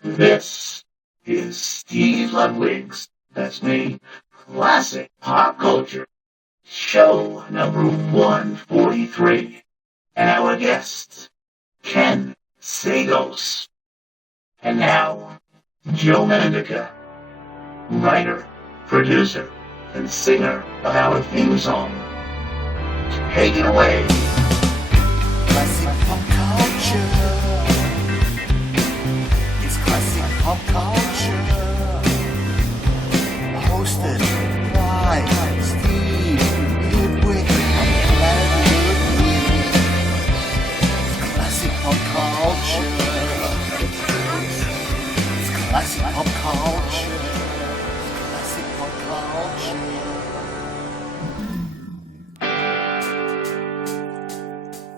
This is Steve Ludwig's, that's me, classic pop culture, show number 143, and our guest, Ken Sagoes. And now, Joe Mandica, writer, producer, and singer of our theme song. Take it away. Classic pop culture. It's classic pop culture. Hosted by Steve Ludwig and Ludwig. It's classic pop culture. It's classic pop culture. Classic pop culture.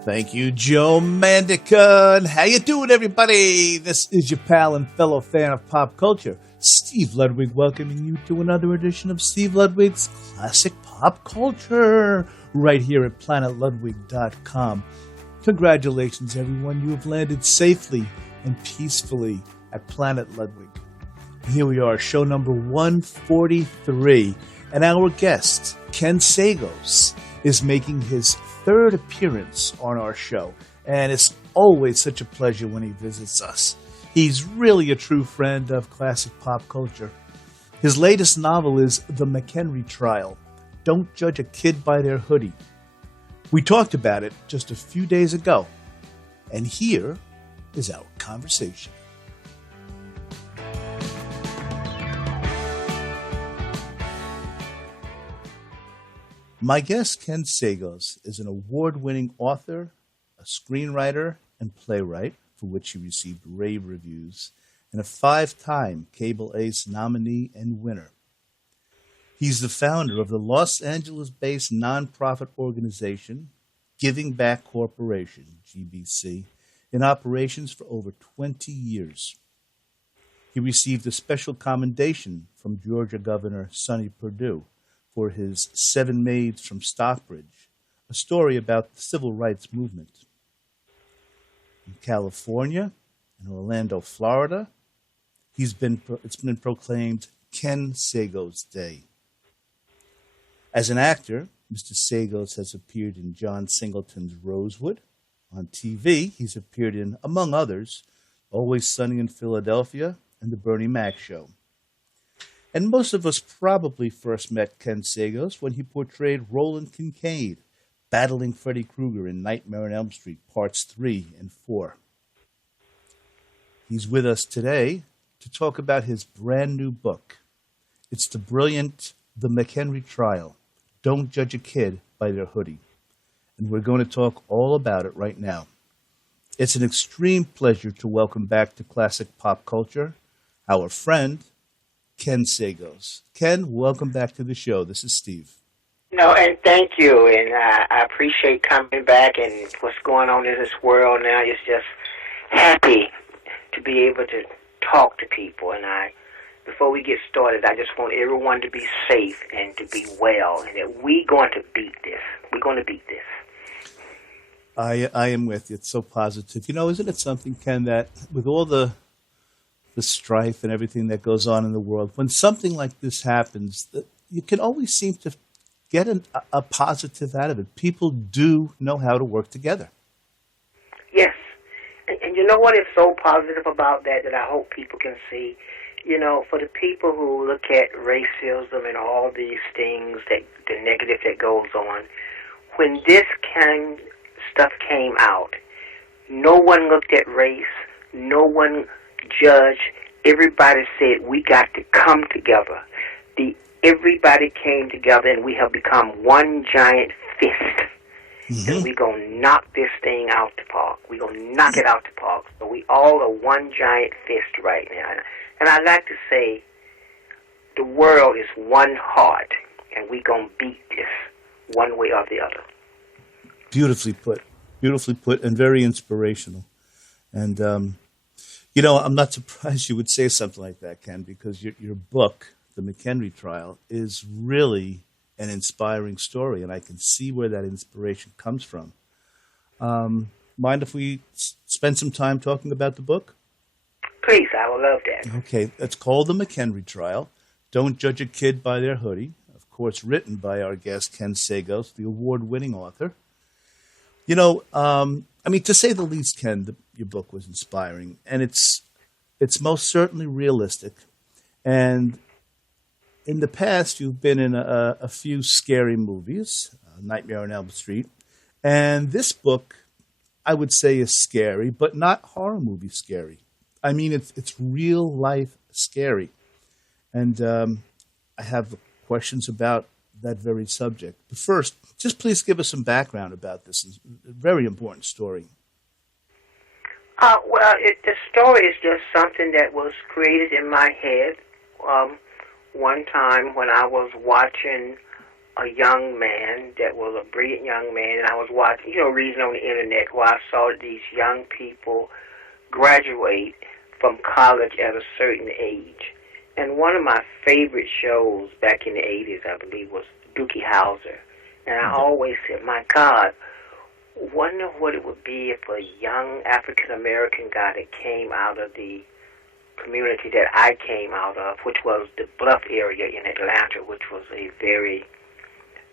Thank you, Joe Mandica. And how you doing, everybody? This is your pal and fellow fan of pop culture, Steve Ludwig, welcoming you to another edition of Steve Ludwig's Classic Pop Culture, right here at planetludwig.com. Congratulations, everyone. You have landed safely and peacefully at Planet Ludwig. Here we are, show number 143, and our guest, Ken Sagoes, is making his third appearance on our show, and it's always such a pleasure when he visits us. He's really a true friend of classic pop culture. His latest novel is The McHenry Trial. Don't judge a kid by their hoodie. We talked about it just a few days ago, and here is our conversation. My guest, Ken Sagoes, is an award-winning author, a screenwriter, and playwright, for which he received rave reviews, and a 5-time Cable Ace nominee and winner. He's the founder of the Los Angeles-based nonprofit organization, Giving Back Corporation, GBC, in operations for over 20 years. He received a special commendation from Georgia Governor Sonny Perdue for his 7 Maids from Stockbridge, a story about the civil rights movement. In California, in Orlando, Florida, it's been proclaimed Ken Sagoes Day. As an actor, Mr. Sagoes has appeared in John Singleton's Rosewood. On TV, he's appeared in, among others, Always Sunny in Philadelphia and The Bernie Mac Show. And most of us probably first met Ken Sagoes when he portrayed Roland Kincaid, battling Freddy Krueger in Nightmare on Elm Street Parts 3 and 4. He's with us today to talk about his brand new book. It's the brilliant The McHenry Trial. Don't judge a kid by their hoodie. And we're going to talk all about it right now. It's an extreme pleasure to welcome back to classic pop culture our friend, Ken Sagoes. Ken, welcome back to the show. This is Steve. No, and thank you, and I appreciate coming back and what's going on in this world now. It's just happy to be able to talk to people, and before we get started, I just want everyone to be safe and to be well, and that we're going to beat this. We're going to beat this. I am with you. It's so positive. You know, isn't it something, Ken, that with all the strife and everything that goes on in the world, when something like this happens, you can always seem to get a positive out of it. People do know how to work together. Yes. And you know what is so positive about that I hope people can see? You know, for the people who look at racism and all these things, the negative that goes on, when this kind of stuff came out, no one looked at race, no one judged. Everybody said we got to come together. Everybody came together, and we have become one giant fist. Mm-hmm. And we're going to knock this thing out the park. We're going to knock it out the park. So we all are one giant fist right now. And I like to say the world is one heart, and we're going to beat this one way or the other. Beautifully put, and very inspirational. And, you know, I'm not surprised you would say something like that, Ken, because your book, The McHenry Trial, is really an inspiring story, and I can see where that inspiration comes from. Mind if we spend some time talking about the book? Please, I would love that. Okay, it's called The McHenry Trial. Don't Judge a Kid by Their Hoodie. Of course, written by our guest, Ken Sagoes, the award-winning author. You know, to say the least, Ken, your book was inspiring, and it's most certainly realistic. And in the past, you've been in a few scary movies, Nightmare on Elm Street, and this book, I would say, is scary, but not horror movie scary. I mean, it's real life scary, and I have questions about that very subject. But first, just please give us some background about this very important story. The story is just something that was created in my head. One time when I was watching a young man that was a brilliant young man, and I was watching, reading on the internet where I saw these young people graduate from college at a certain age. And one of my favorite shows back in the 80s, I believe, was Dookie Howser. And I always said, my God, wonder what it would be if a young African-American guy that came out of the community that I came out of, which was the Bluff area in Atlanta, which was a very,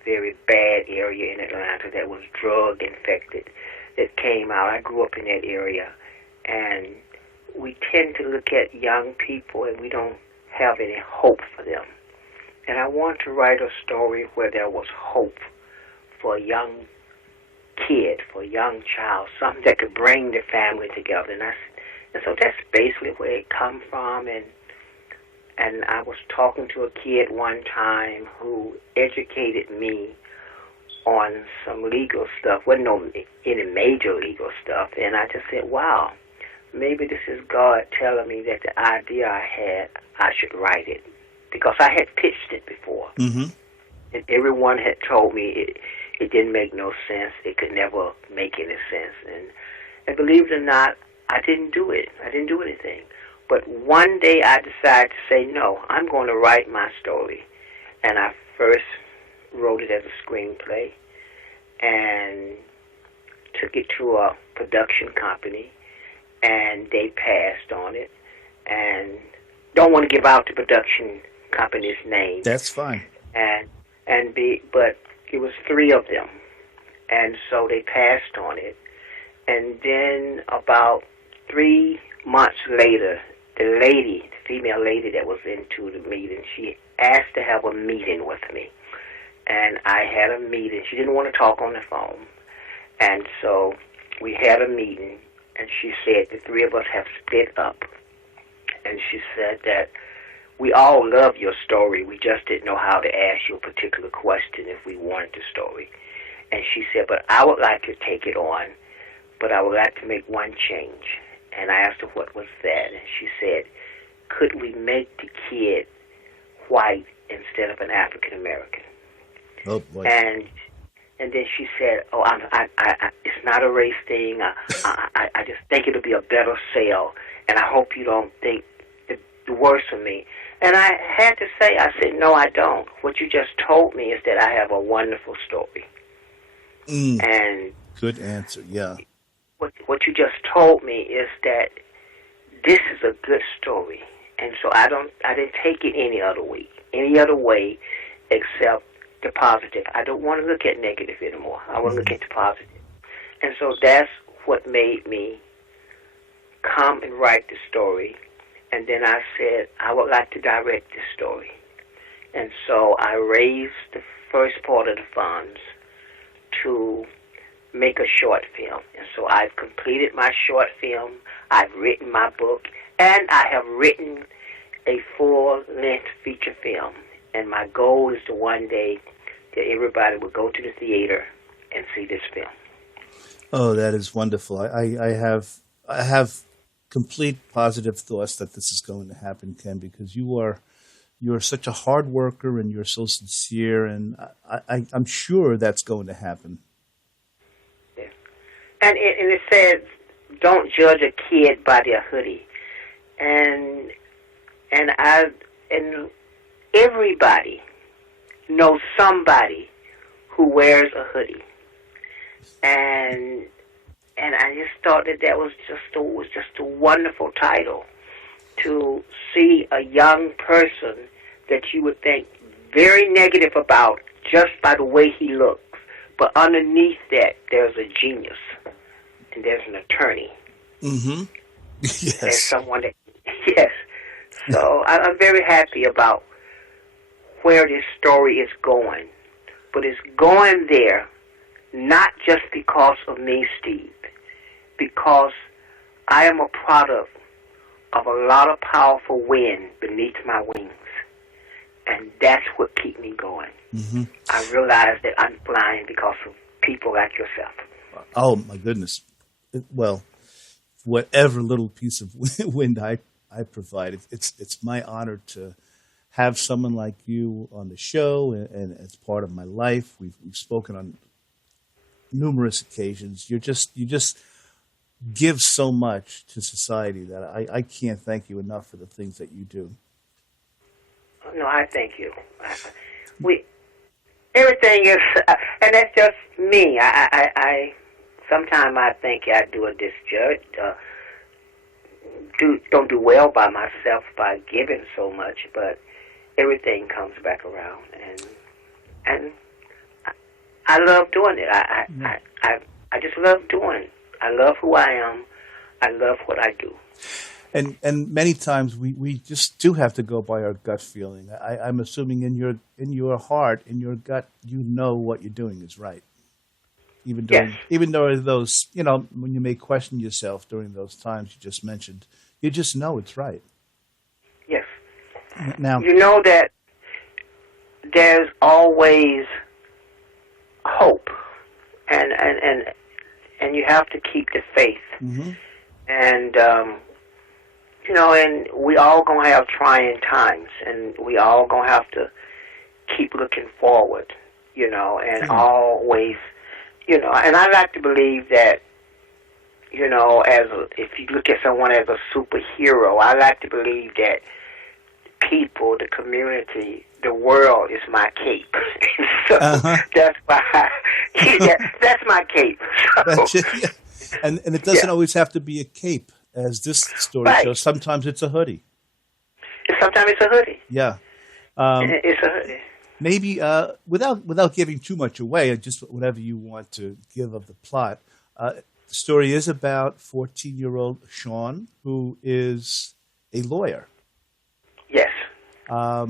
very bad area in Atlanta that was drug-infected, that came out. I grew up in that area, and we tend to look at young people and we don't have any hope for them. And I want to write a story where there was hope for a young kid, for a young child, something that could bring the family together. And so that's basically where it come from. And I was talking to a kid one time who educated me on some legal stuff. Wasn't any major legal stuff. And I just said, wow, maybe this is God telling me that the idea I had, I should write it. Because I had pitched it before. Mm-hmm. And everyone had told me it didn't make no sense. It could never make any sense. And believe it or not, I didn't do it. I didn't do anything. But one day I decided to say, no, I'm going to write my story. And I first wrote it as a screenplay and took it to a production company, and they passed on it. And don't want to give out the production company's name. That's fine. But it was 3 of them, and so they passed on it. And then about 3 months later, the female lady that was into the meeting, she asked to have a meeting with me. And I had a meeting. She didn't want to talk on the phone. And so we had a meeting, and she said the 3 of us have split up. And she said that we all love your story. We just didn't know how to ask you a particular question if we wanted the story. And she said, but I would like to take it on, but I would like to make one change. And I asked her what was that. And she said, could we make the kid white instead of an African American? Oh boy. And then she said, "Oh, it's not a race thing. I just think it'll be a better sale, and I hope you don't think the worse of me." And I had to say, I said, "No, I don't. What you just told me is that I have a wonderful story." And good answer. Yeah. What you just told me is that this is a good story, and so I didn't take it any other way, except the positive. I don't want to look at negative anymore. I want to look at the positive. And so that's what made me come and write the story. And then I said, I would like to direct this story. And so I raised the first part of the funds to make a short film. And so I've completed my short film, I've written my book, and I have written a full-length feature film. And my goal is to one day that everybody will go to the theater and see this film. Oh, that is wonderful. I have complete positive thoughts that this is going to happen, Ken, because you're such a hard worker and you're so sincere, and I'm sure that's going to happen. Yeah. And it says, don't judge a kid by their hoodie. And everybody knows somebody who wears a hoodie. And I just thought that was just a wonderful title. a young person that you would think very negative about just by the way he looks. But underneath that, there's a genius, and there's an attorney. Mm-hmm. Yes. There's someone that, yes. So I'm very happy about where this story is going. But it's going there not just because of me, Steve, because I am a product of a lot of powerful wind beneath my wings. And that's what keeps me going. Mm-hmm. I realize that I'm flying because of people like yourself. Oh, my goodness. Well, whatever little piece of wind I provide, it's my honor to have someone like you on the show, and it's part of my life. We've spoken on numerous occasions. You just give so much to society that I can't thank you enough for the things that you do. No, I thank you. Everything is, and that's just me. I sometimes I think I do a disjudge. Don't do well by myself by giving so much, but everything comes back around, and I love doing it. I just love doing it. I love who I am. I love what I do. And many times we just do have to go by our gut feeling. I'm assuming in your heart, in your gut, you know what you're doing is right. Even though those, when you may question yourself during those times you just mentioned, you just know it's right. Yes. Now, you know that there's always hope, and you have to keep the faith. Mm-hmm. And and we all gonna have trying times, and we all gonna have to keep looking forward, and always, and I like to believe that, if you look at someone as a superhero, I like to believe that people, the community, the world is my cape. So that's why that's my cape. So, yeah. And it doesn't always have to be a cape, as this story shows. Sometimes it's a hoodie. Sometimes it's a hoodie. Yeah. It's a hoodie. Maybe without giving too much away, just whatever you want to give of the plot. The story is about 14-year-old Sean, who is a lawyer. Yes. What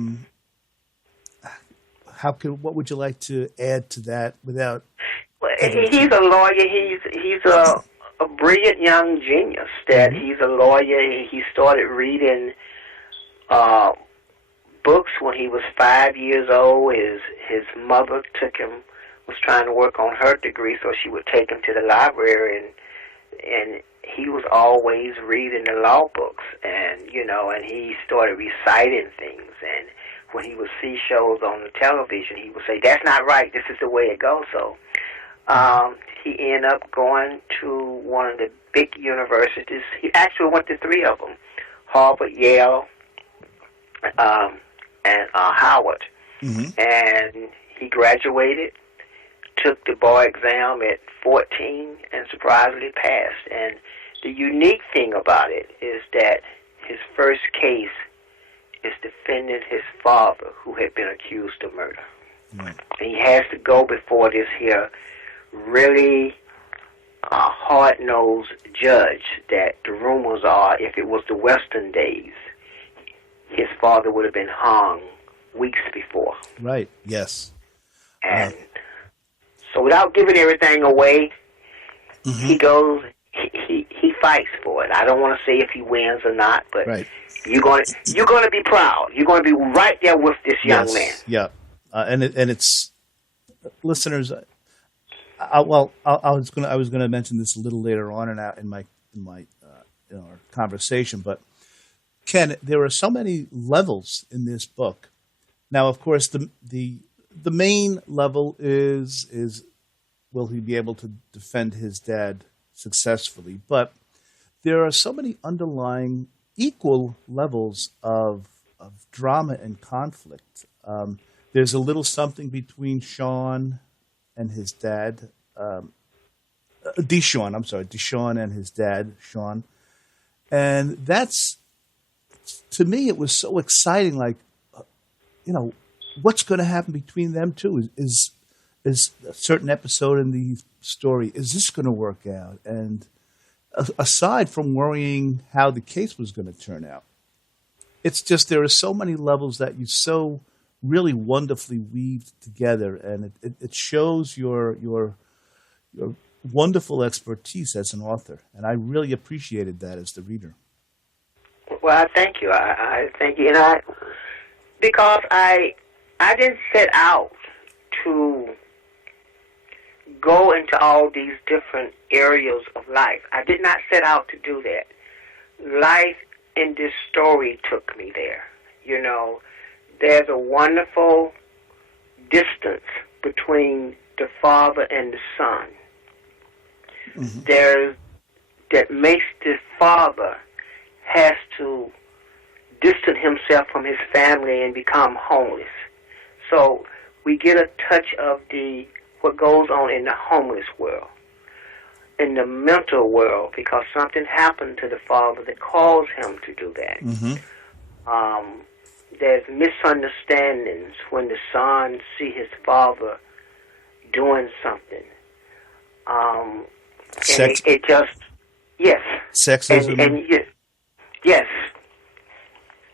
would you like to add to that without? Well, he's a lawyer. He's a brilliant young genius. That he's a lawyer. He started reading books when he was 5 years old. His mother was trying to work on her degree, so she would take him to the library, and he was always reading the law books, and he started reciting things, and when he would see shows on the television, he would say, "That's not right. This is the way it goes." So he ended up going to one of the big universities. He actually went to three of them: Harvard, Yale, and Howard. Mm-hmm. And he graduated, took the bar exam at 14, and surprisingly passed. And the unique thing about it is that his first case is defending his father, who had been accused of murder. Right. And he has to go before this here really hard-nosed judge that the rumors are, if it was the Western days, his father would have been hung weeks before. Right, yes. And so without giving everything away, he goes, he fights for it. I don't want to say if he wins or not, but you're going to be proud. You're going to be right there with this young man. Yeah, and it's listeners. I was going to mention this a little later on in my our conversation, but Ken, there are so many levels in this book. Now, of course, the main level is will he be able to defend his dad successfully? But there are so many underlying equal levels of drama and conflict. There's a little something between Sean and his dad, Deshaun and his dad, Sean. And that's, to me, it was so exciting. Like, what's going to happen between them two? Is a certain episode in the story, is this going to work out? And aside from worrying how the case was going to turn out, it's just there are so many levels that you so really wonderfully weaved together, and it shows your wonderful expertise as an author, and I really appreciated that as the reader. Well, I thank you. I thank you, and because I didn't set out to go into all these different areas of life. I did not set out to do that. Life in this story took me there. There's a wonderful distance between the father and the son. Mm-hmm. That makes the father has to distance himself from his family and become homeless. So we get a touch of what goes on in the homeless world, in the mental world, because something happened to the father that caused him to do that. Mm-hmm. There's misunderstandings when the son see his father doing something. Sex. And it just, yes. Sexism. And yes.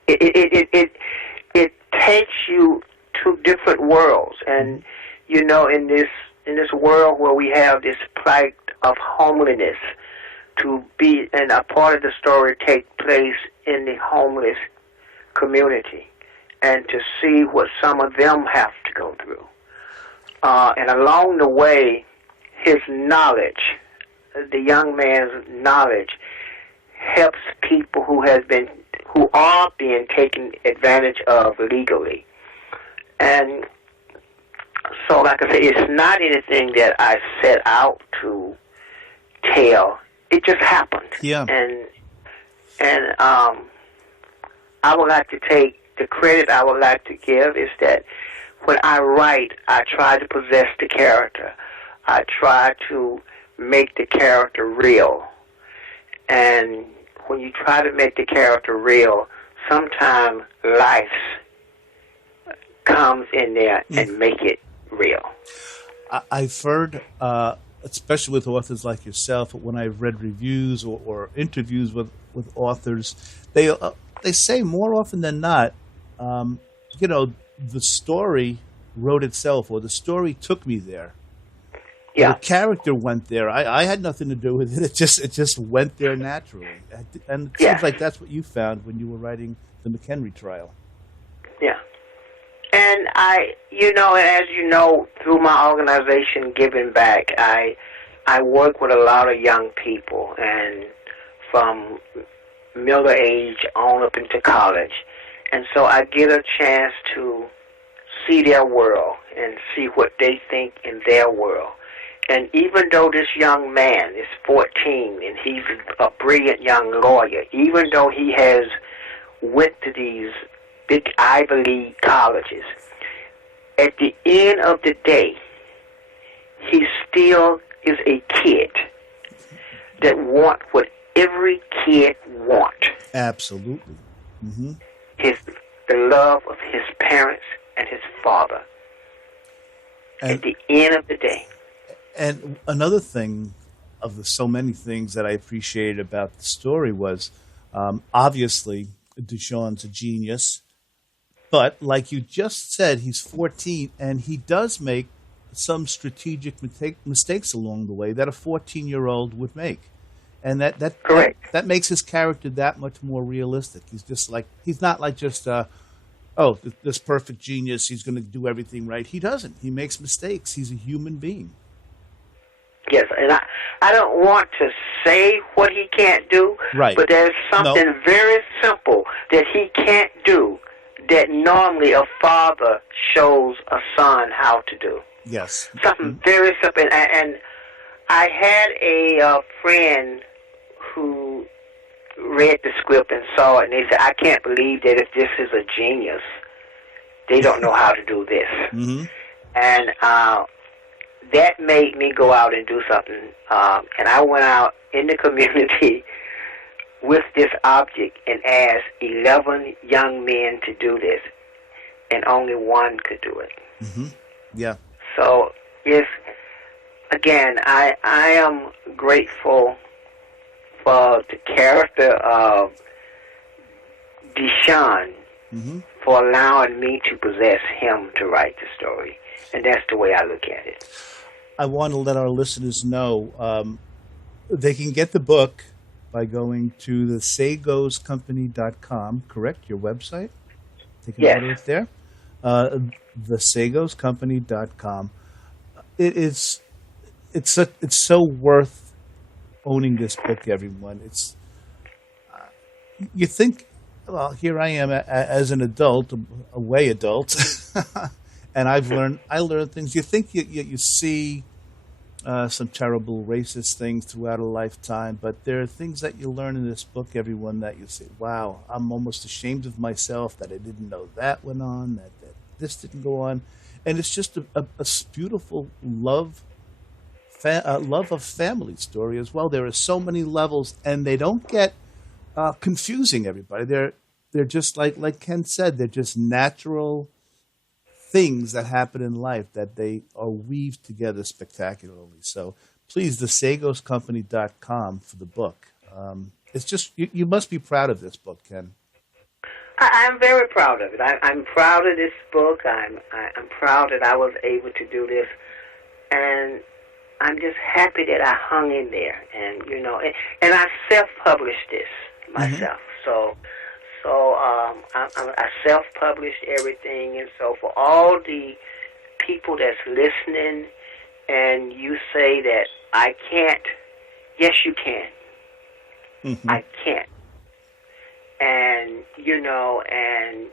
It takes you to different worlds, and in this world where we have this plight of homelessness, to be, and a part of the story take place in the homeless community, and to see what some of them have to go through. And along the way, his knowledge, the young man's knowledge, helps people who are being taken advantage of legally. And so, like I said, it's not anything that I set out to tell. It just happened. Yeah. And I would like to take the credit I would like to give is that when I write, I try to possess the character. I try to make the character real. And when you try to make the character real, sometimes life comes in there and make it real. I've heard, especially with authors like yourself, when I've read reviews or interviews with authors, they say more often than not, the story wrote itself, or the story took me there. Yeah. The character went there. I had nothing to do with it. It just went there naturally. And it seems like that's what you found when you were writing the McHenry Trial. Yeah. And as you know, through my organization, Giving Back, I work with a lot of young people, and from middle age on up into college. And so I get a chance to see their world and see what they think in their world. And even though this young man is 14 and he's a brilliant young lawyer, even though he has went to these big Ivy League colleges, at the end of the day, he still is a kid that wants what every kid wants. Absolutely. Mm-hmm. The love of his parents and his father. At the end of the day. And another thing of the so many things that I appreciated about the story was, obviously, Deshawn's a genius. But like you just said, he's 14, and he does make some strategic mistakes along the way that a 14-year-old would make. And that makes his character that much more realistic. He's not like just this perfect genius, he's going to do everything right. He doesn't. He makes mistakes. He's a human being. Yes, and I don't want to say what he can't do, right. But there's something very simple that he can't do that normally a father shows a son how to do. Yes. Something very simple. And I had a friend who read the script and saw it, and they said, I can't believe that if this is a genius, they don't know how to do this. Mm-hmm. And that made me go out and do something. And I went out in the community with this object and asked 11 young men to do this, and only one could do it. Mm-hmm. Yeah. So, again, I am grateful for the character of Deshaun for allowing me to possess him to write the story. And that's the way I look at it. I want to let our listeners know they can get the book by going to the SAGOEScompany.com, correct? Your website? They can order it there. The SAGOEScompany.com. It's so worth owning this book, everyone. It's you think, well, here I am as an adult, a way adult, and I learned things. You think you see some terrible racist things throughout a lifetime, but there are things that you learn in this book, everyone, that you say, wow, I'm almost ashamed of myself that I didn't know that went on, that this didn't go on. And it's just a beautiful love of family story as well. There are so many levels, and they don't get confusing everybody. They're just like Ken said, they're just natural things that happen in life that they are weaved together spectacularly. So please, the SAGOEScompany.com for the book. It's just, you must be proud of this book, Ken. I'm very proud of it. I'm proud of this book. I'm proud that I was able to do this, and I'm just happy that I hung in there. And and I self-published this myself. So I self-published everything, and so for all the people that's listening, and you say that I can't, yes, you can. I can't. And, and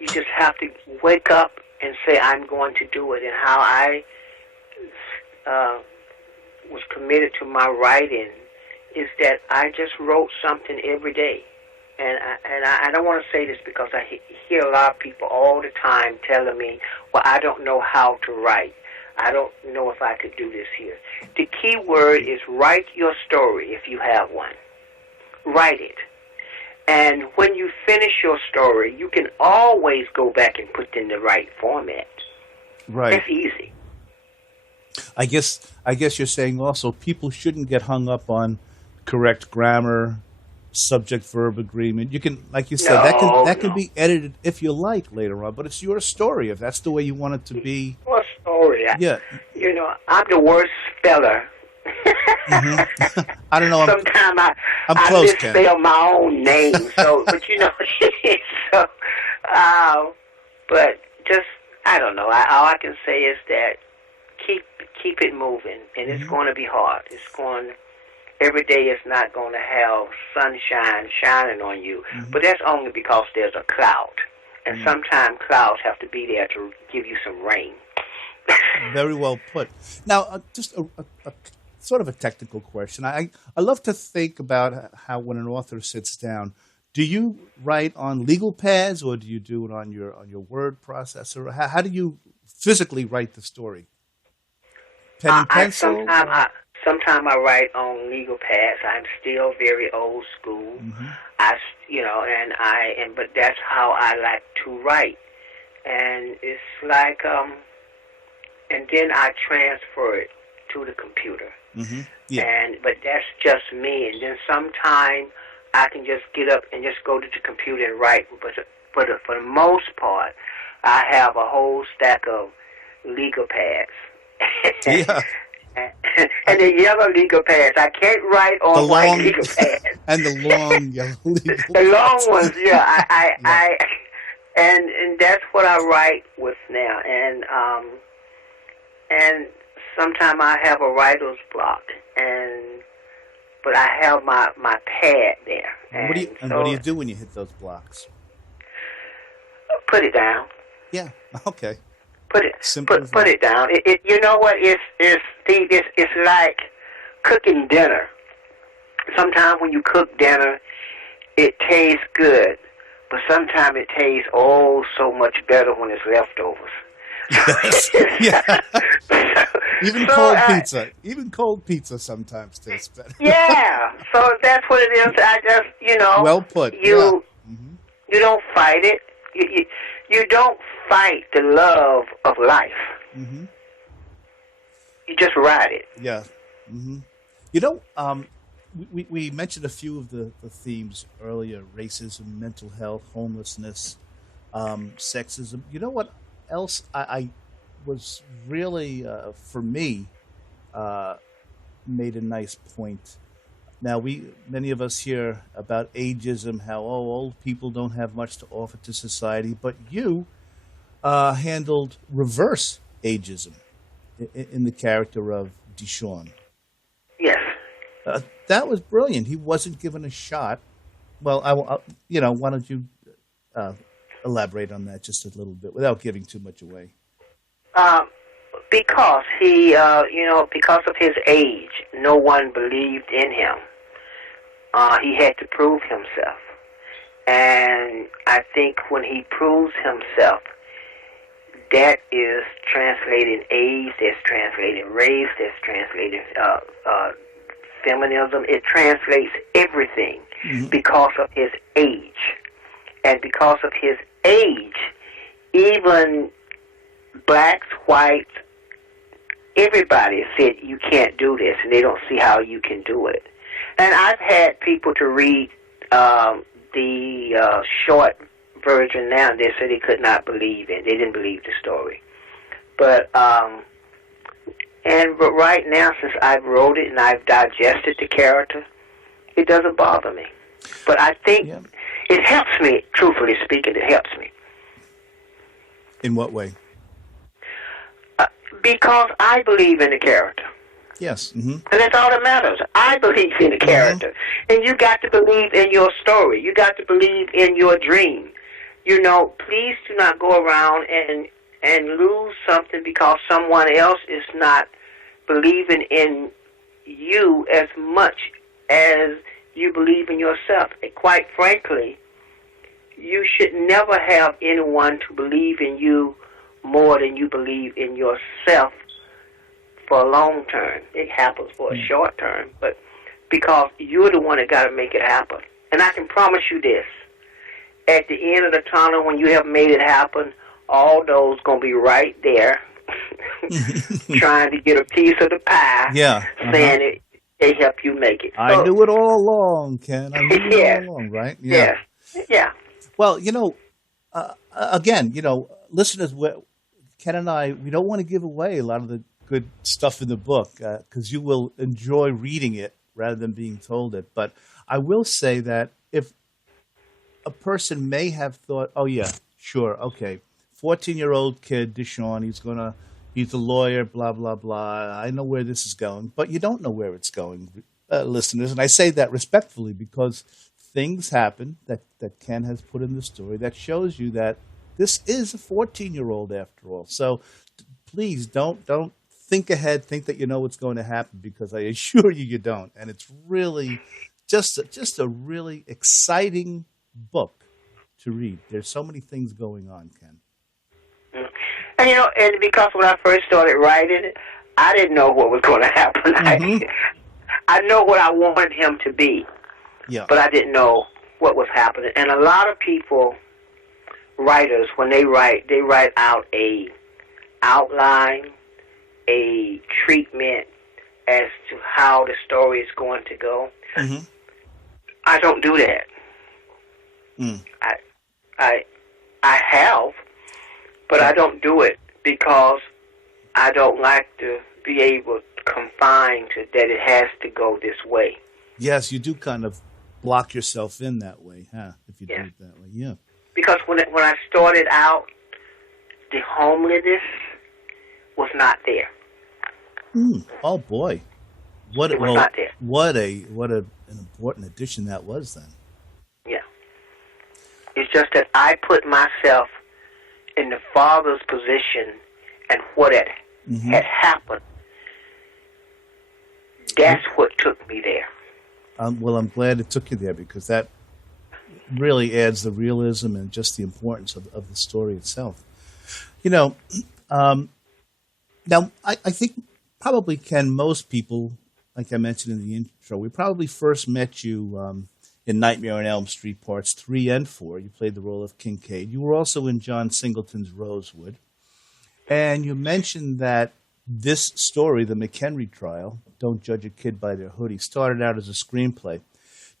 you just have to wake up and say, I'm going to do it. And how I was committed to my writing is that I just wrote something every day. And I don't want to say this because I hear a lot of people all the time telling me, well, I don't know how to write. I don't know if I could do this here. The key word is write your story if you have one. Write it. And when you finish your story, you can always go back and put it in the right format. Right. That's easy. I guess you're saying also people shouldn't get hung up on correct grammar, subject-verb agreement. You can, like you said, that can be edited if you like later on, but it's your story if that's the way you want it to be. Your story. Yeah. I'm the worst speller. I don't know. Sometimes I'm I close, misspell Ken. my own name. So, but but just I don't know. All I can say is that keep it moving, and it's going to be hard. Every day is not going to have sunshine shining on you, but that's only because there's a cloud, and sometimes clouds have to be there to give you some rain. Very well put. Now, just a sort of a technical question. I love to think about how when an author sits down, do you write on legal pads or do you do it on your word processor? How do you physically write the story? Pen and pencil? Sometimes I write on legal pads. I'm still very old school. But that's how I like to write. And it's like, and then I transfer it to the computer. But that's just me. And then sometime I can just get up and just go to the computer and write. But for the most part, I have a whole stack of legal pads. Yeah. And the yellow legal pads. I can't write on white legal pads. And the long yellow legal pads. The long ones, yeah. And that's what I write with now. And sometimes I have a writer's block, but I have my pad there. What do you do when you hit those blocks? Put it down. Yeah. Okay. Put it down. You know what? It's like cooking dinner. Sometimes when you cook dinner, it tastes good, but sometimes it tastes so much better when it's leftovers. Yes. Yeah. Even So, cold pizza. Even cold pizza sometimes tastes better. Yeah, so that's what it is. I just, Well put. you Yeah. Mm-hmm. you don't fight it. You don't fight the love of life. Mm-hmm. You just ride it. Yeah. Mm-hmm. You know, we mentioned a few of the themes earlier: racism, mental health, homelessness, sexism. You know what else I was really, for me, uh, made a nice point. Now, many of us hear about ageism, how old people don't have much to offer to society, but you handled reverse ageism in the character of Deshawn. Yes. That was brilliant. He wasn't given a shot. Well, why don't you uh, elaborate on that just a little bit without giving too much away? Because because of his age, no one believed in him. He had to prove himself. And I think when he proves himself, that is translating age, that's translating race, that's translating feminism. It translates everything because of his age. And because of his age, even blacks, whites, everybody said you can't do this, and they don't see how you can do it. And I've had people to read the short version now, and they said they could not believe it. They didn't believe the story. But right now, since I've wrote it and I've digested the character, it doesn't bother me. But I think it helps me, truthfully speaking, it helps me. In what way? Because I believe in the character. Yes. Mm-hmm. And that's all that matters. I believe in the character. Mm-hmm. And you got to believe in your story. You got to believe in your dream. Please do not go around and lose something because someone else is not believing in you as much as you believe in yourself. And quite frankly, you should never have anyone to believe in you more than you believe in yourself for a long term. It happens for a short term, but because you're the one that got to make it happen. And I can promise you this, at the end of the tunnel, when you have made it happen, all those going to be right there trying to get a piece of the pie, saying they help you make it. I knew it all along, Ken. I knew it all along, right? Yeah. Yeah. Well, again, listeners, Ken and I, we don't want to give away a lot of the good stuff in the book because you will enjoy reading it rather than being told it. But I will say that if a person may have thought, oh, yeah, sure, okay, 14-year-old kid, Deshawn, he's a lawyer, blah, blah, blah. I know where this is going. But you don't know where it's going, listeners. And I say that respectfully because things happen that Ken has put in the story that shows you that this is a 14-year-old after all. So please don't think ahead, think that you know what's going to happen, because I assure you don't. And it's really just a really exciting book to read. There's so many things going on, Ken. And and because when I first started writing it, I didn't know what was going to happen. Mm-hmm. I know what I wanted him to be, but I didn't know what was happening. And a lot of people, writers, when they write out a outline, a treatment as to how the story is going to go. Mm-hmm. I don't do that. I have, but I don't do it because I don't like to be able to confine to that it has to go this way. Yes, you do kind of block yourself in that way, huh? If you do it that way, yeah. Because when I started out, the homelessness was not there. Oh boy, it was not there. What an important addition that was then. Yeah, it's just that I put myself in the father's position, and what had happened. That's what took me there. Well, I'm glad it took you there, because that really adds the realism and just the importance of the story itself. Now, I think probably, Ken, most people, like I mentioned in the intro, we probably first met you in Nightmare on Elm Street Parts 3 and 4. You played the role of Kincaid. You were also in John Singleton's Rosewood. And you mentioned that this story, the McHenry Trial, Don't Judge a Kid by Their Hoodie, started out as a screenplay.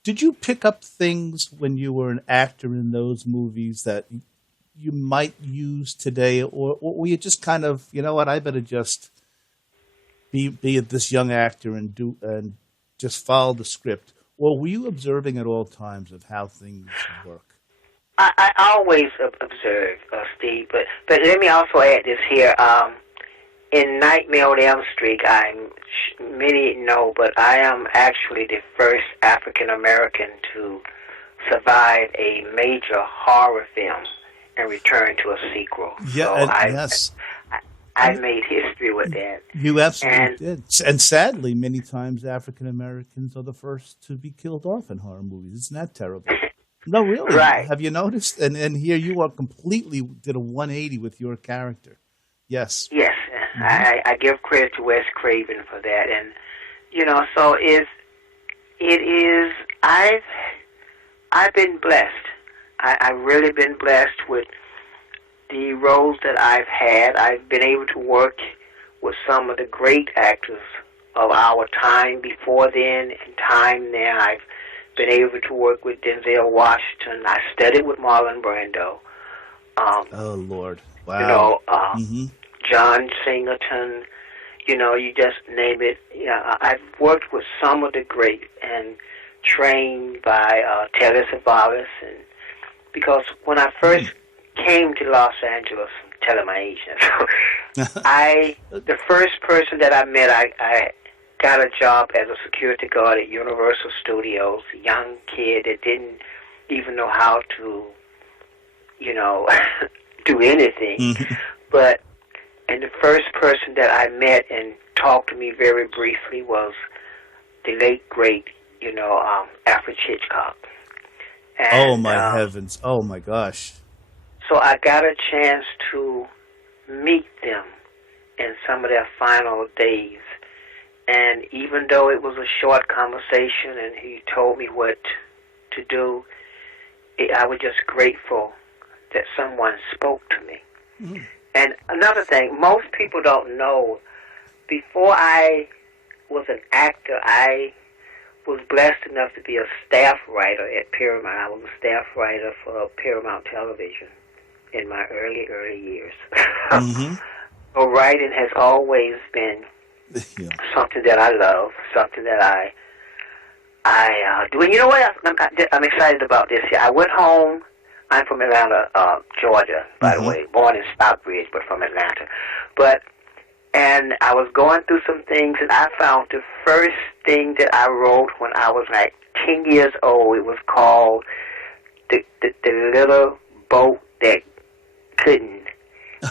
Did you pick up things when you were an actor in those movies that you might use today, or were you just kind of, you know what, I better just be this young actor and just follow the script? Or were you observing at all times of how things work? I always observe, Steve, but let me also add this here. In Nightmare on Elm Street, many know, but I am actually the first African American to survive a major horror film and return to a sequel. Yeah, so yes. I made history with that. You absolutely did. And sadly, many times African Americans are the first to be killed off in horror movies. Isn't that terrible? No, really. Right. Have you noticed? And here you are completely did a 180 with your character. Yes. Yes. Mm-hmm. I give credit to Wes Craven for that. And, so it is, I've been blessed. I've really been blessed with the roles that I've had. I've been able to work with some of the great actors of our time before then and time now. I've been able to work with Denzel Washington. I studied with Marlon Brando. Oh, Lord. Wow. John Singleton, you just name it. I've worked with some of the great and trained by Telly Savalas. And because when I first came to Los Angeles, I'm telling my age now, the first person that I met, I got a job as a security guard at Universal Studios, a young kid that didn't even know how to, do anything. And the first person that I met and talked to me very briefly was the late, great, Alfred Hitchcock. And, oh, my heavens. Oh, my gosh. So I got a chance to meet them in some of their final days. And even though it was a short conversation and he told me what to do, I was just grateful that someone spoke to me. Mm. And another thing, most people don't know, before I was an actor, I was blessed enough to be a staff writer at Paramount. I was a staff writer for Paramount Television in my early years. Mm-hmm. So writing has always been something that I love, something that I do. And you know what? I'm excited about this here. I went home. I'm from Atlanta, Georgia, by the way, born in Stockbridge, but from Atlanta. And I was going through some things, and I found the first thing that I wrote when I was like 10 years old. It was called The Little Boat That Couldn't.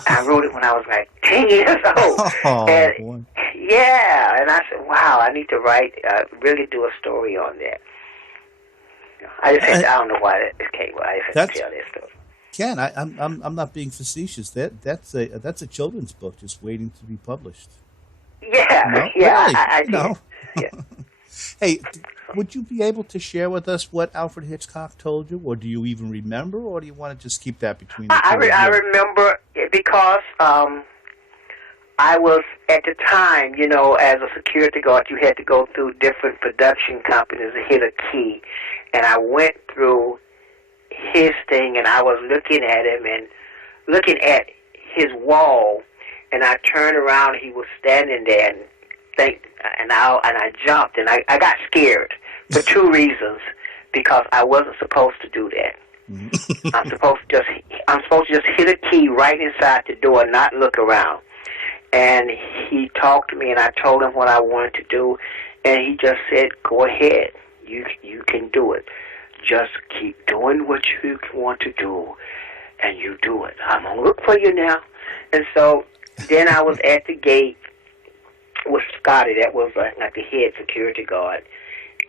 I wrote it when I was like 10 years old. Oh, and, boy. Yeah, and I said, wow, I need to really do a story on that. I just said, I don't know why it came. I just had to tell that story. Ken, I'm not being facetious. That's a children's book just waiting to be published. Yeah, no? yeah, Really? I no. Yeah. Hey, would you be able to share with us what Alfred Hitchcock told you, or do you even remember, or do you want to just keep that between the two of you? I remember it because I was, at the time, as a security guard, you had to go through different production companies to hit a key. And I went through his thing, and I was looking at him and looking at his wall, and I turned around, and he was standing there, and I jumped, and I got scared for two reasons, because I wasn't supposed to do that. I'm supposed to just hit a key right inside the door, not look around. And he talked to me, and I told him what I wanted to do, and he just said, "Go ahead. You can do it. Just keep doing what you want to do, and you do it. I'm going to look for you now." And so then I was at the gate with Scotty, that was like the head security guard,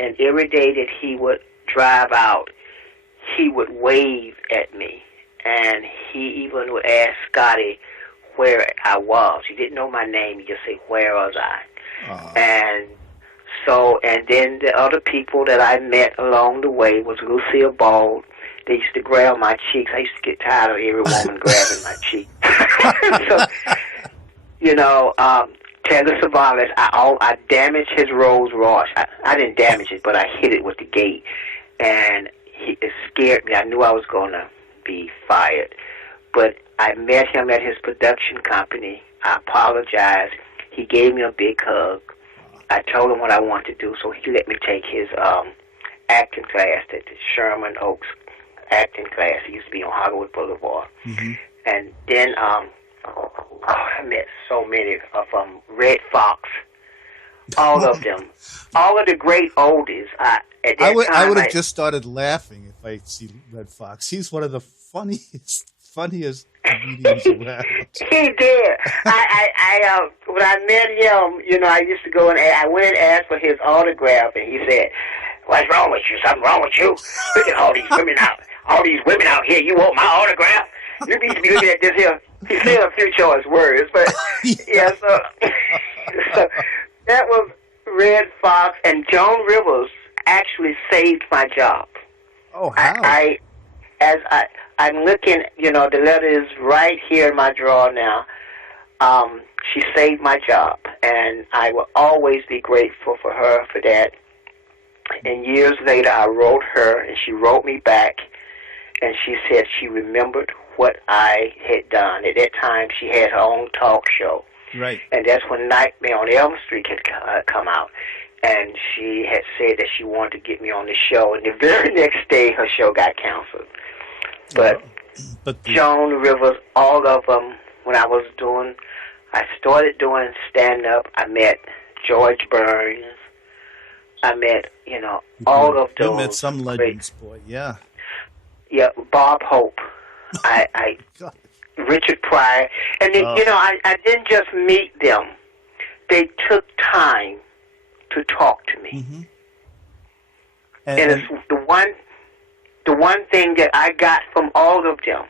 and every day that he would drive out, he would wave at me, and he even would ask Scotty, where I was. He didn't know my name. He just said, "Where was I?" And so, and then the other people that I met along the way was Lucille Ball. They used to grab my cheeks. I used to get tired of every woman grabbing my cheek. So, you know, Telly Savalas, I damaged his Rolls Royce. I didn't damage it, but I hit it with the gate. And it scared me. I knew I was going to be fired. But I met him at his production company. I apologized. He gave me a big hug. I told him what I wanted to do, so he let me take his acting class at the Sherman Oaks acting class. He used to be on Hollywood Boulevard. Mm-hmm. And then I met so many of them. Red Foxx, all of them. All of the great oldies. I would have just started laughing if I see Red Foxx. He's one of the funniest comedians around. He did. When I met him, you know, I used to go and I went and asked for his autograph, and he said, "What's wrong with you? Something wrong with you? Look at all these women out here. You want my autograph? You need to be looking at this here." He said a few choice words, but yeah. So that was Red Foxx, and Joan Rivers actually saved my job. Oh, how? I'm looking, you know, the letter is right here in my drawer now. She saved my job, and I will always be grateful for her for that. And years later, I wrote her, and she wrote me back, and she said she remembered what I had done. At that time, she had her own talk show. Right. And that's when Nightmare on Elm Street had come out. And she had said that she wanted to get me on the show. And the very next day, her show got canceled. But Joan Rivers, all of them, when I started doing stand-up, I met George Burns. I met, you know, all of those. You met some legends, boy, yeah. Yeah, Bob Hope. Richard Pryor. And, then, you know, I didn't just meet them. They took time to talk to me. Mm-hmm. And it's the one thing that I got from all of them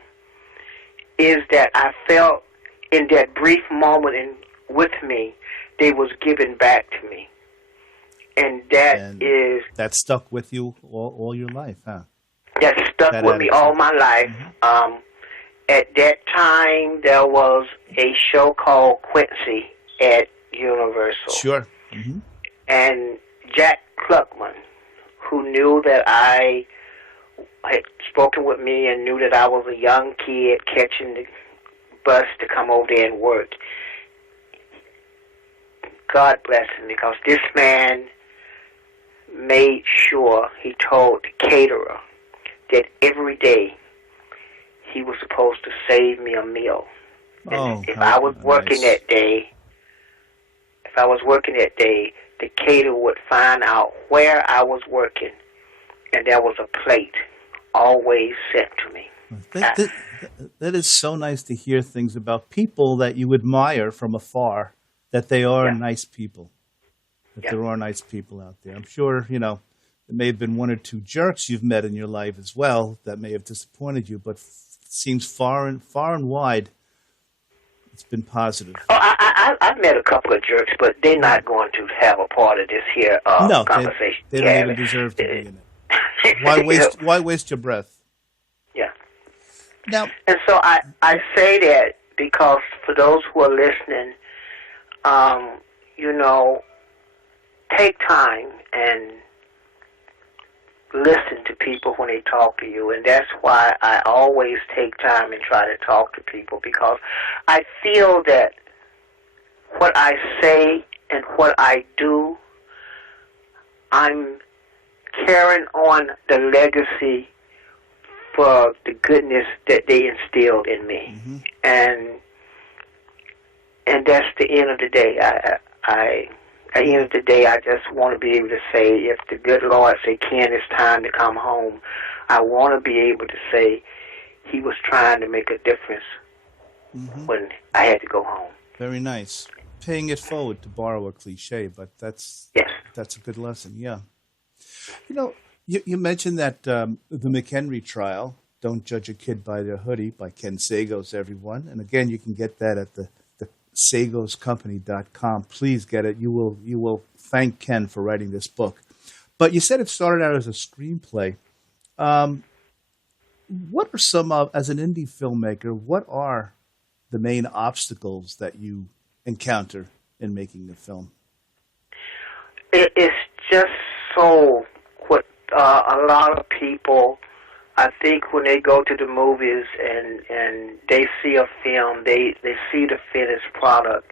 is that I felt in that brief moment with me, they was giving back to me. And that stuck with you all your life, huh? That stuck with me all my life. Mm-hmm. At that time, there was a show called Quincy at Universal. Sure. Mm-hmm. And Jack Cluckman, who knew that I had spoken with me and knew that I was a young kid catching the bus to come over there and work. God bless him, because this man made sure he told the caterer that every day he was supposed to save me a meal. And if I was working that day, the caterer would find out where I was working, and there was a plate always sent to me. That is so nice to hear things about people that you admire from afar, that they are nice people, that there are nice people out there. I'm sure, you know, there may have been one or two jerks you've met in your life as well that may have disappointed you, but it seems far and wide it's been positive. I've met a couple of jerks, but they're not going to have a part of this here conversation. They don't even deserve to be in it. Why waste your breath? Yeah. Now, and so I say that because for those who are listening, you know, take time and listen to people when they talk to you. And that's why I always take time and try to talk to people, because I feel that what I say and what I do, I'm carrying on the legacy for the goodness that they instilled in me. Mm-hmm. And that's the end of the day. At the end of the day, I just want to be able to say, if the good Lord say, Ken, it's time to come home, I want to be able to say he was trying to make a difference when I had to go home. Very nice. Paying it forward, to borrow a cliche, but that's a good lesson, yeah. You know, you mentioned that the McHenry Trial Don't Judge a Kid by Their Hoodie by Ken Sagoes, everyone. And again, you can get that at the SAGOEScompany.com. Please get it. You will thank Ken for writing this book. But you said it started out as a screenplay. What are some of, as an indie filmmaker, what are the main obstacles that you encounter in making a film? It's just so what a lot of people, I think, when they go to the movies and they see a film, they see the finished product,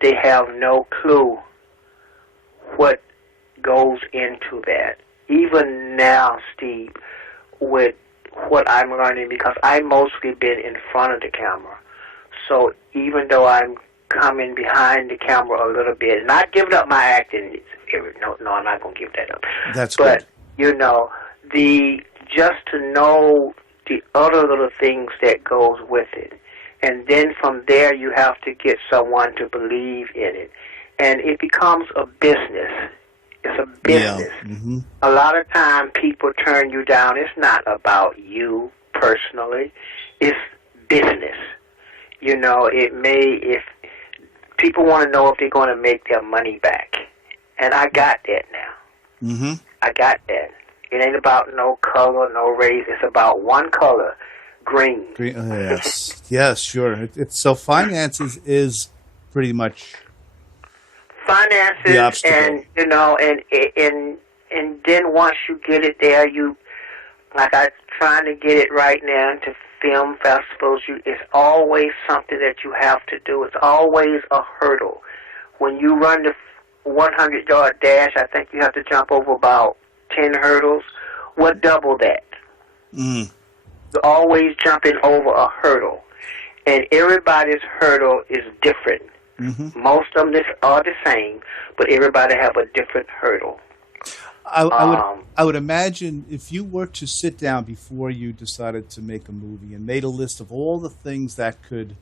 they have no clue what goes into that. Even now, Steve, with what I'm learning, because I've mostly been in front of the camera, so even though I'm coming behind the camera a little bit, not giving up my acting, no, I'm not going to give that up. That's but, good. You know, just to know the other little things that goes with it. And then from there you have to get someone to believe in it. And it becomes a business. It's a business. Yeah. Mm-hmm. A lot of time people turn you down. It's not about you personally. It's business. You know, if people want to know if they're going to make their money back. And I got that now. Mm-hmm. I got that. It ain't about no color, no race. It's about one color, green. Yes, yes, sure. So finances is pretty much finances, the obstacle. And you know, and then once you get it there, you like I'm trying to get it right now to film festivals. It's always something that you have to do. It's always a hurdle. When you run the 100-yard dash, I think you have to jump over about 10 hurdles. Well, double that. Mm. You're always jumping over a hurdle. And everybody's hurdle is different. Mm-hmm. Most of them are the same, but everybody have a different hurdle. I would imagine if you were to sit down before you decided to make a movie and made a list of all the things that could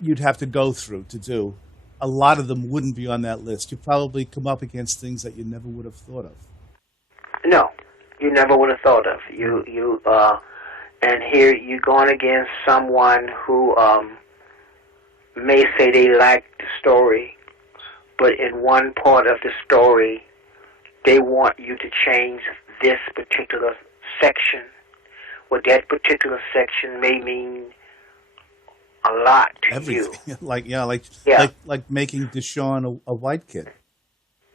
you'd have to go through to do, a lot of them wouldn't be on that list. You'd probably come up against things that you never would have thought of. No, you never would have thought of. And here you're going against someone who may say they like the story, but in one part of the story, they want you to change this particular section. Well, that particular section may mean a lot to Everything. you. like making Deshaun a white kid.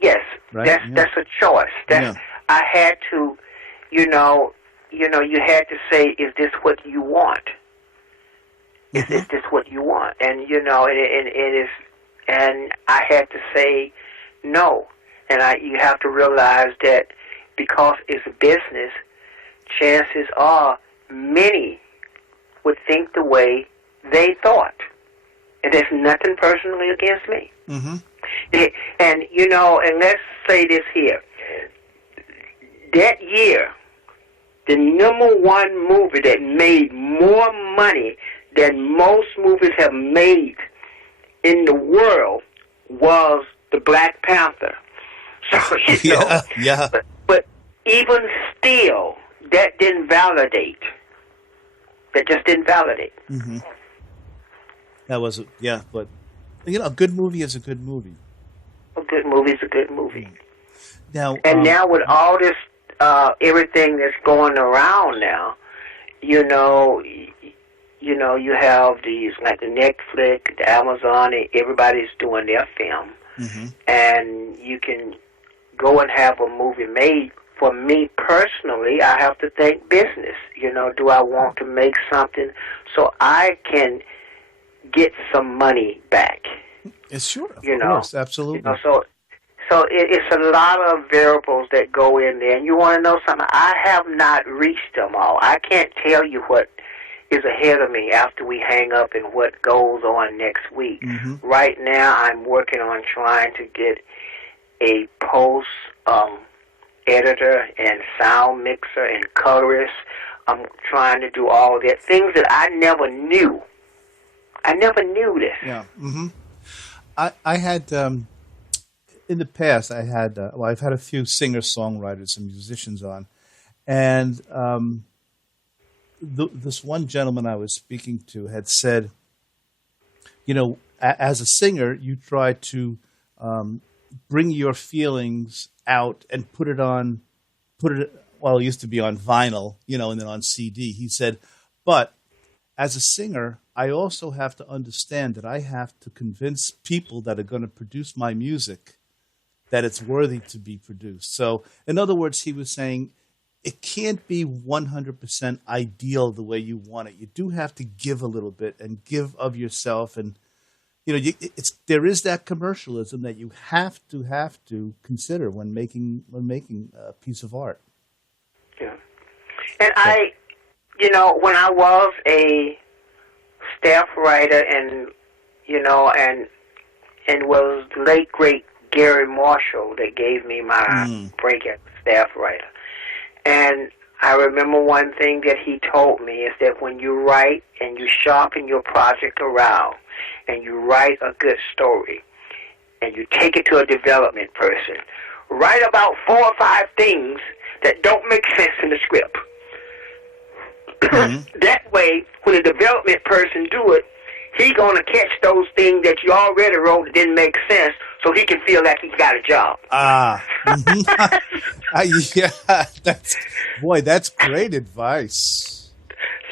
Yes, right? That's a choice. I had to, you had to say, is this what you want? Is this what you want? And and I had to say no. And you have to realize that because it's a business, chances are many would think the way they thought. And there's nothing personally against me. Mm-hmm. And let's say this here. That year, the number one movie that made more money than most movies have made in the world was The Black Panther. So, Yeah. But even still, that didn't validate. That just didn't validate. Mm-hmm. That was, but, a good movie is a good movie. A good movie is a good movie. Now, now with all this, everything that's going around now, you have these, like the Netflix, the Amazon, everybody's doing their film. Mm-hmm. And you can go and have a movie made. For me personally, I have to think business. Do I want to make something so I can get some money back? It's sure, of course, absolutely. So it's a lot of variables that go in there. And you want to know something? I have not reached them all. I can't tell you what is ahead of me after we hang up and what goes on next week. Mm-hmm. Right now, I'm working on trying to get a post editor and sound mixer and colorist. I'm trying to do all of that. Things that I never knew. I never knew this. Yeah. Mm-hmm. I had, in the past, I've had a few singer-songwriters and musicians on, and this one gentleman I was speaking to had said, as a singer, you try to bring your feelings out and well, it used to be on vinyl, and then on CD. He said, but as a singer, I also have to understand that I have to convince people that are going to produce my music that it's worthy to be produced. So, in other words, he was saying it can't be 100% ideal the way you want it. You do have to give a little bit and give of yourself, and there is that commercialism that you have to consider when making a piece of art. Yeah, and when I was a staff writer, and was the late great Gary Marshall that gave me my break as a staff writer. And I remember one thing that he told me is that when you write and you sharpen your project around and you write a good story and you take it to a development person, write about 4 or 5 things that don't make sense in the script. That way, when the development person do it, he going to catch those things that you already wrote that didn't make sense, so he can feel like he's got a job. Yeah, that's great advice.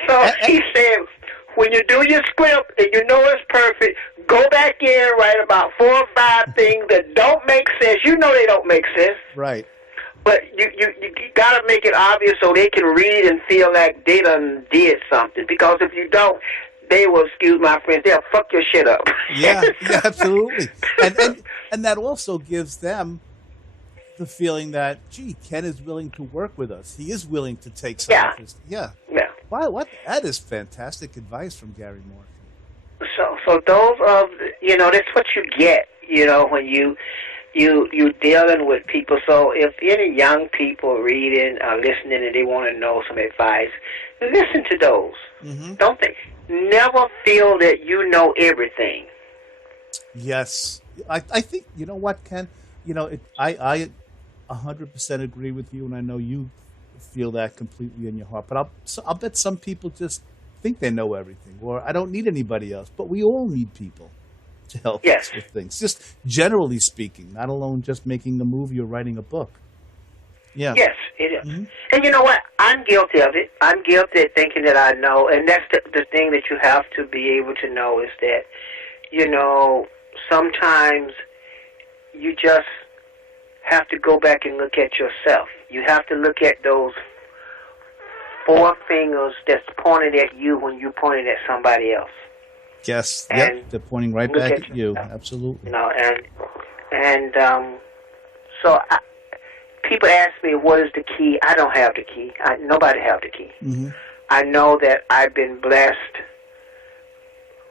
So he said, when you do your script and you know it's perfect, go back in and write about 4 or 5 things that don't make sense. You know they don't make sense. Right. But you got to make it obvious so they can read and feel like they done did something. Because if you don't, they will, excuse my friends, they'll fuck your shit up. Yeah, absolutely. And that also gives them the feeling that, gee, Ken is willing to work with us. He is willing to take some of his... Yeah. Wow, that is fantastic advice from Gary Moore. So those are, that's what you get, when you dealing with people. So if any young people reading or listening and they want to know some advice, listen to those. Mm-hmm. Don't they? Never feel that you know everything. Yes. I think, you know what, Ken? I 100% agree with you, and I know you feel that completely in your heart. But I'll bet some people just think they know everything, or I don't need anybody else. But we all need people to help us with things. Just generally speaking, not alone just making a movie or writing a book. Yeah. Yes, it is. Mm-hmm. And you know what? I'm guilty of it. I'm guilty of thinking that I know. And that's the thing that you have to be able to know is that, sometimes you just have to go back and look at yourself. You have to look at those 4 fingers that's pointed at you when you pointed at somebody else. Yes, they're pointing right back at you. Absolutely. So people ask me, what is the key? I don't have the key. Nobody have the key. Mm-hmm. I know that I've been blessed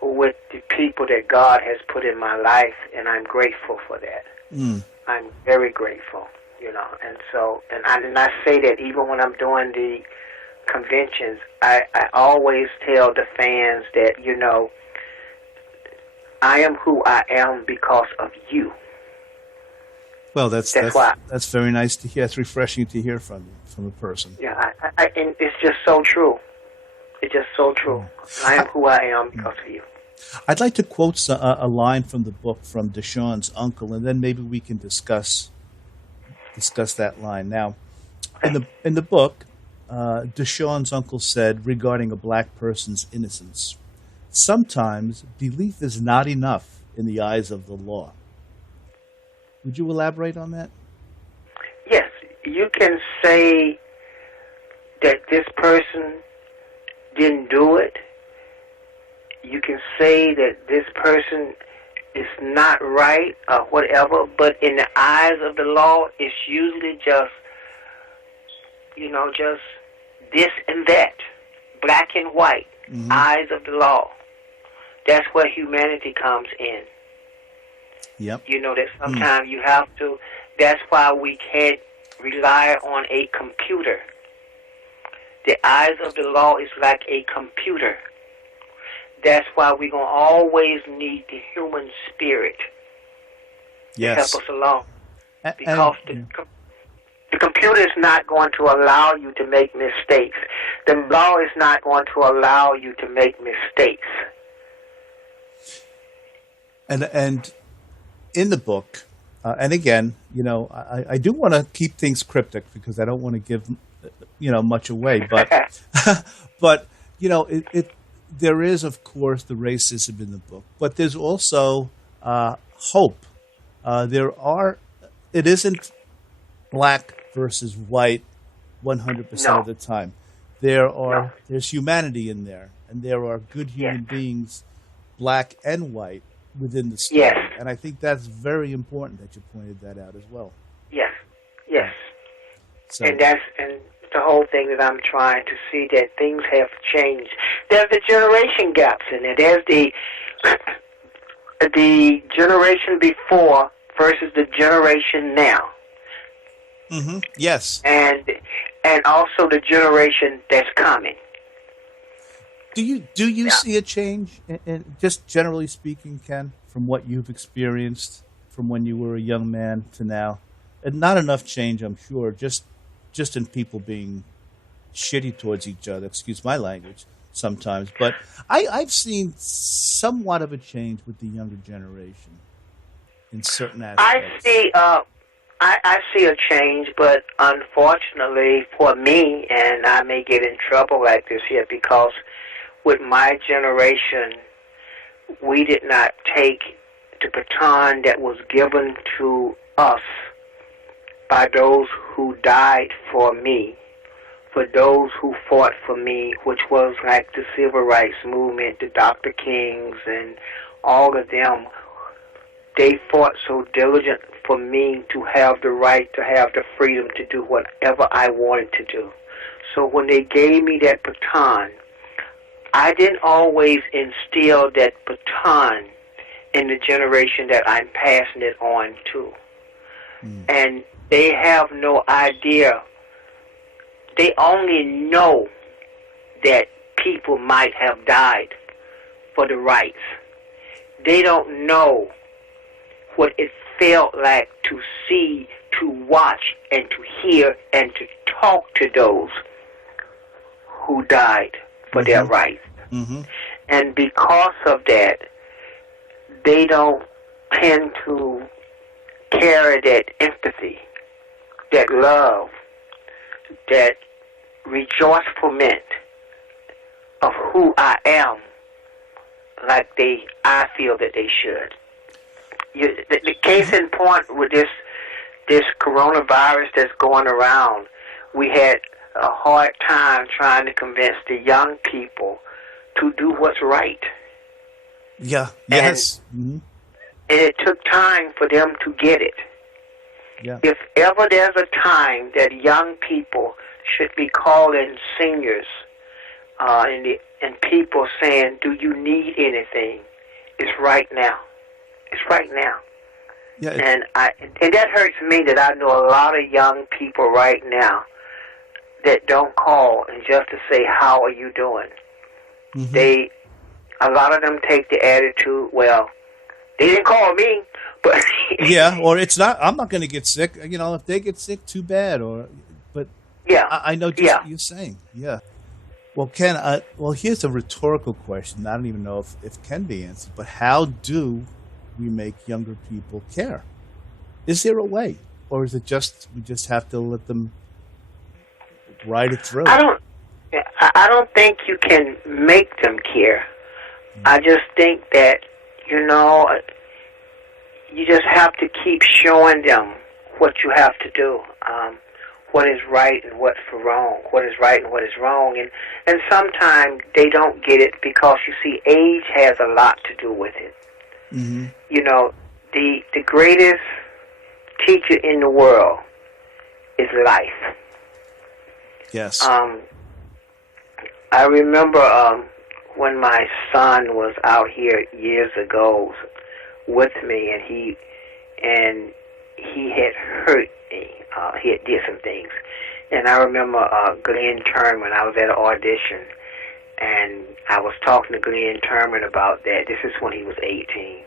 with the people that God has put in my life, and I'm grateful for that. I'm very grateful, And so, and I say that even when I'm doing the conventions, I always tell the fans that, I am who I am because of you. Well, that's very nice to hear. It's refreshing to hear from a person. Yeah, and it's just so true. It's just so true. I am who I am because of you. I'd like to quote a line from the book from Deshawn's uncle, and then maybe we can discuss that line. Now, in the book, Deshawn's uncle said regarding a black person's innocence, sometimes belief is not enough in the eyes of the law. Would you elaborate on that? Yes. You can say that this person didn't do it. You can say that this person is not right or whatever, but in the eyes of the law, it's usually just, just this and that, black and white, eyes of the law. That's where humanity comes in. Yep. That sometimes you have to, that's why we can't rely on a computer. The eyes of the law is like a computer. That's why we're going to always need the human spirit to help us along. Because The computer is not going to allow you to make mistakes. The law is not going to allow you to make mistakes. And in the book, and again, I do want to keep things cryptic because I don't want to give, much away. But, but there is, of course, the racism in the book, but there's also hope. It isn't black versus white 100% of the time. There's humanity in there, and there are good human beings, black and white, within the story. Yes. And I think that's very important that you pointed that out as well. Yes, yes. So, And the whole thing that I'm trying to see, that things have changed. There's the generation gaps in there. There's the generation before versus the generation now. mm-hmm. Yes. And also the generation that's coming. Do you see a change, in just generally speaking, Ken, from what you've experienced from when you were a young man to now? And not enough change, I'm sure, just in people being shitty towards each other, excuse my language, sometimes. But I've seen somewhat of a change with the younger generation in certain aspects. I see a change, but unfortunately for me, and I may get in trouble like this here, because with my generation, we did not take the baton that was given to us by those who died for me, for those who fought for me, which was like the Civil Rights Movement, the Dr. Kings, and all of them. They fought so diligent for me to have the right, to have the freedom to do whatever I wanted to do. So when they gave me that baton, I didn't always instill that baton in the generation that I'm passing it on to. And they have no idea. They only know that people might have died for the rights. They don't know what it felt like to see, to watch, and to hear, and to talk to those who died for their rights. Mm-hmm. And because of that, they don't tend to carry that empathy, that love, that rejoicefulness of who I am, like I feel that they should. The case in point with this coronavirus that's going around, we had a hard time trying to convince the young people to do what's right. Yeah. Yes. And it took time for them to get it. Yeah. If ever there's a time that young people should be calling seniors and people saying, "Do you need anything?" It's right now. It's right now. Yeah. And that hurts me that I know a lot of young people right now that don't call and just to say, "How are you doing?" Mm-hmm. A lot of them take the attitude, well, they didn't call me, but yeah, or it's not. I'm not going to get sick. If they get sick, too bad. But yeah, I know just what you're saying. Yeah. Well, Ken. Here's a rhetorical question. I don't even know if it can be answered. But how do we make younger people care? Is there a way, or is it we just have to let them ride it through? I don't think you can make them care. I just think that, you just have to keep showing them what you have to do, what is right and what's wrong, what is right and what is wrong. And sometimes they don't get it because, you see, age has a lot to do with it. Mm-hmm. The greatest teacher in the world is life. Yes. I remember when my son was out here years ago with me, and he had hurt me. He had did some things, and I remember Glenn Turman. I was at an audition, and I was talking to Glenn Turman about that. This is when he was 18,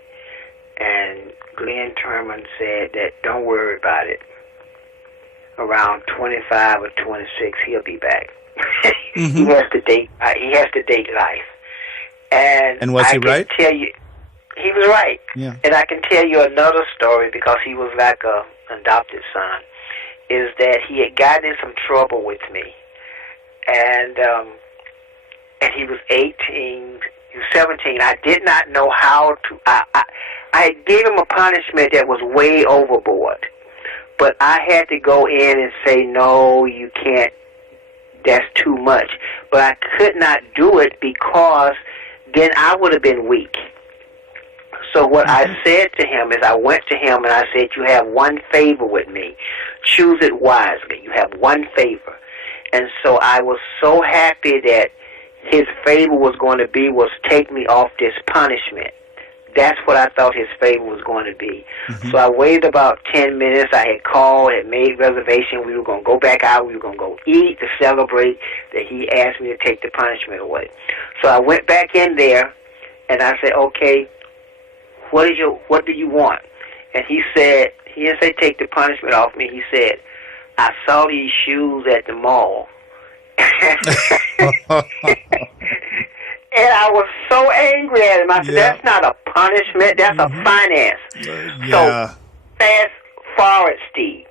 and Glenn Turman said that, "Don't worry about it. around 25 or 26, he'll be back. Mm-hmm. He has to date. He has to date life. And was he right? I can tell you, he was right. Yeah. And I can tell you another story because he was like an adopted son. Is that he had gotten in some trouble with me, and he was 18, he was 17. I did not know how to. I gave him a punishment that was way overboard, but I had to go in and say, no, you can't. That's too much. But I could not do it because then I would have been weak. So what I said to him is I went to him and I said, you have one favor with me. Choose it wisely. You have one favor. And so I was so happy that his favor was going to be was take me off this punishment. That's what I thought his favor was going to be. Mm-hmm. So I waited about 10 minutes. I had called, had made reservation. We were going to go back out. We were going to go eat to celebrate that he asked me to take the punishment away. So I went back in there and I said, okay, what do you want? And he said, he didn't say take the punishment off me. He said, I saw these shoes at the mall. And I was so angry at him. I said, that's not a punishment, that's a finance. So fast forward, Steve.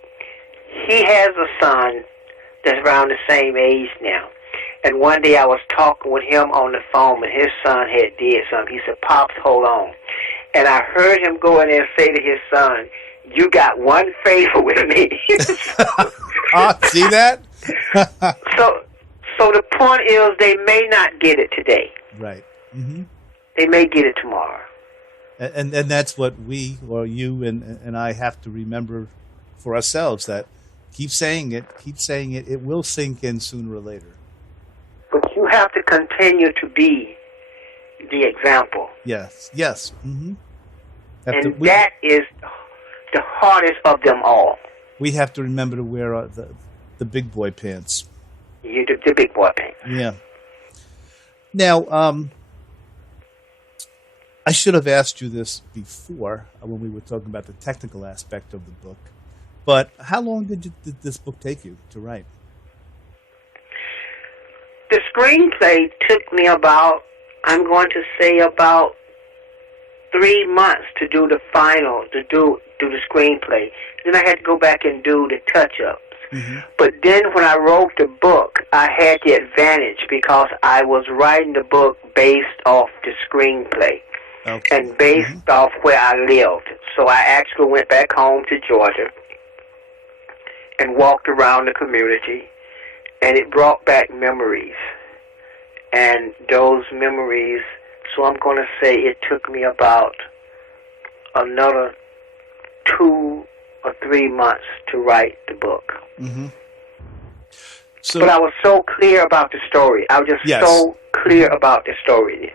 He has a son that's around the same age now. And one day I was talking with him on the phone, and his son had did something. He said, Pops, hold on. And I heard him go in there and say to his son, you got one favor with me. See that? So the point is they may not get it today. Right. Mm-hmm. They may get it tomorrow. And that's what we, or you and I have to remember for ourselves, that keep saying it, it will sink in sooner or later. But you have to continue to be the example. Yes. Mm-hmm. That is the hardest of them all. We have to remember to wear the big boy pants. The big boy pants. Yeah. Now, I should have asked you this before when we were talking about the technical aspect of the book, but how long did this book take you to write? The screenplay took me about 3 months to do the final, to do the screenplay. Then I had to go back and do the touch-ups. Mm-hmm. But then when I wrote the book, I had the advantage because I was writing the book based off the screenplay and based off where I lived. So I actually went back home to Georgia and walked around the community, and it brought back memories. And those memories, so I'm going to say it took me about another 2 or 3 months to write the book. Mm-hmm. But I was so clear about the story. I was just so clear about the story.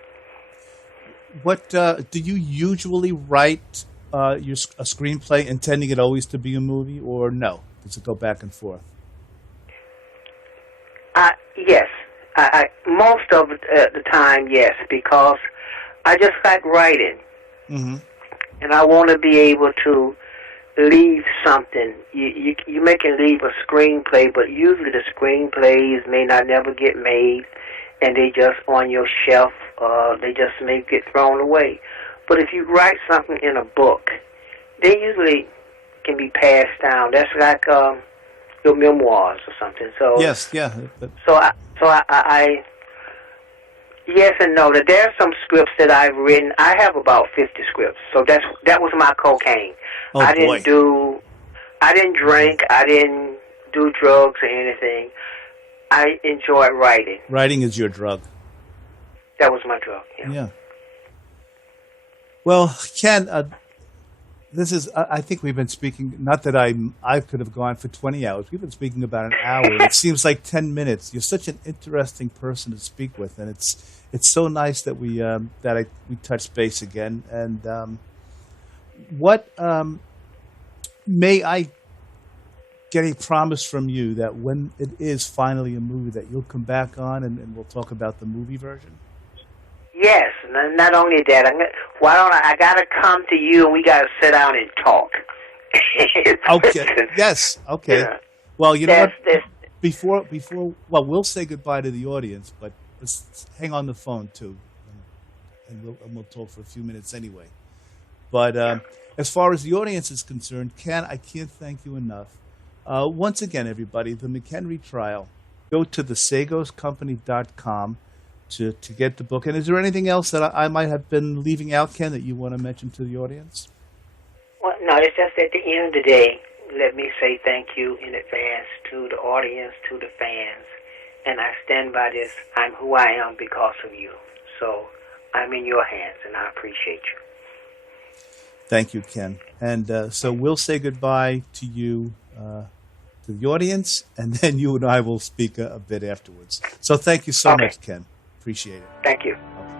What do you usually write a screenplay intending it always to be a movie, or no? Does it go back and forth? Yes. I most of the time, yes, because I just like writing. Mm-hmm. And I want to be able to leave something. You may can leave a screenplay, but usually the screenplays may not never get made, and they just on your shelf. They just may get thrown away. But if you write something in a book, they usually can be passed down. That's like your memoirs or something. So yes, yeah. So I yes and no. There are some scripts that I've written. I have about 50 scripts. So that was my cocaine. Oh, I didn't drink. I didn't do drugs or anything. I enjoyed writing. Writing is your drug. That was my drug. Yeah. Well, Ken, this is. I think we've been speaking. Not that I could have gone for 20 hours. We've been speaking about an hour. It seems like 10 minutes. You're such an interesting person to speak with, and it's so nice that we touched base again. And what may I get a promise from you that when it is finally a movie that you'll come back on and we'll talk about the movie version? Yes, not only that. I gotta come to you and we gotta sit down and talk. Okay. Yes. Okay. Yeah. Well, you know what? There's Before, well, we'll say goodbye to the audience, but let's hang on the phone too, and we'll talk for a few minutes anyway. But as far as the audience is concerned, Ken, I can't thank you enough. Once again, everybody, the McHenry Trial. Go to the SAGOEScompany.com to get the book. And is there anything else that I might have been leaving out, Ken, that you want to mention to the audience? Well, no, it's just at the end of the day, let me say thank you in advance to the audience, to the fans. And I stand by this. I'm who I am because of you. So I'm in your hands, and I appreciate you. Thank you, Ken. And so we'll say goodbye to you, to the audience, and then you and I will speak a bit afterwards. So thank you so much, Ken. Appreciate it. Thank you. Okay.